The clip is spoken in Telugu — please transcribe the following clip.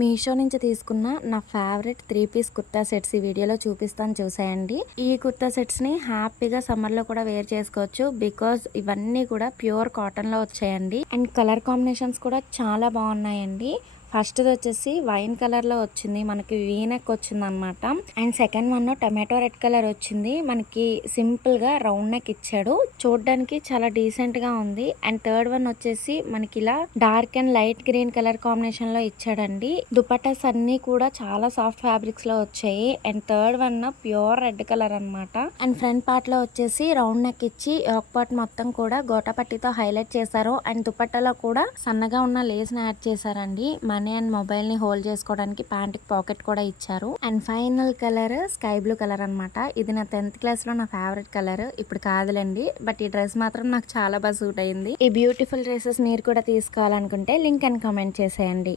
మీషో నుంచి తీసుకున్న నా ఫేవరెట్ 3 పీస్ కుర్తా సెట్స్ ఈ వీడియోలో చూపిస్తాను చూసేయండి. ఈ కుర్తా సెట్స్ని హ్యాపీగా సమ్మర్లో కూడా వేర్ చేసుకోవచ్చు. బికాజ్ ఇవన్నీ కూడా ప్యూర్ కాటన్లో వచ్చాయండి. అండ్ కలర్ కాంబినేషన్స్ కూడా చాలా బాగున్నాయండి. ఫస్ట్ వచ్చేసి వైన్ కలర్ లో వచ్చింది, మనకి వీనెక్ వచ్చింది అనమాట. And second one tomato red colour వచ్చింది, మనకి సింపుల్ గా రౌండ్ నెక్ ఇచ్చాడు, చూడడానికి చాలా డీసెంట్ గా ఉంది. అండ్ థర్డ్ వన్ వచ్చేసి మనకి ఇలా dark and light green colour combination లో ఇచ్చాడండి. దుపట్టాస్ అన్ని కూడా చాలా సాఫ్ట్ ఫ్యాబ్రిక్స్ లో వచ్చాయి. And third one pure red colour అనమాట. అండ్ ఫ్రంట్ పార్ట్ లో వచ్చేసి రౌండ్ నెక్ ఇచ్చి ఒక పార్ట్ మొత్తం కూడా గోటాపట్టితో హైలైట్ చేశారు. అండ్ దుపట్టాలో కూడా సన్నగా ఉన్న లేస్ ని యాడ్ చేశారండి. మనీ అండ్ మొబైల్ ని హోల్డ్ చేసుకోవడానికి ప్యాంట్ కి పాకెట్ కూడా ఇచ్చారు. And final colour sky blue colour అనమాట. ఇది నా 10th క్లాస్ లో నా ఫేవరెట్ కలర్. ఇప్పుడు కాదులేండి, బట్ ఈ డ్రెస్ మాత్రం నాకు చాలా బాగా సూట్ అయింది. ఈ బ్యూటిఫుల్ డ్రెస్సెస్ మీరు కూడా తీసుకోవాలనుకుంటే లింక్ అండ్ కామెంట్ చేసేయండి.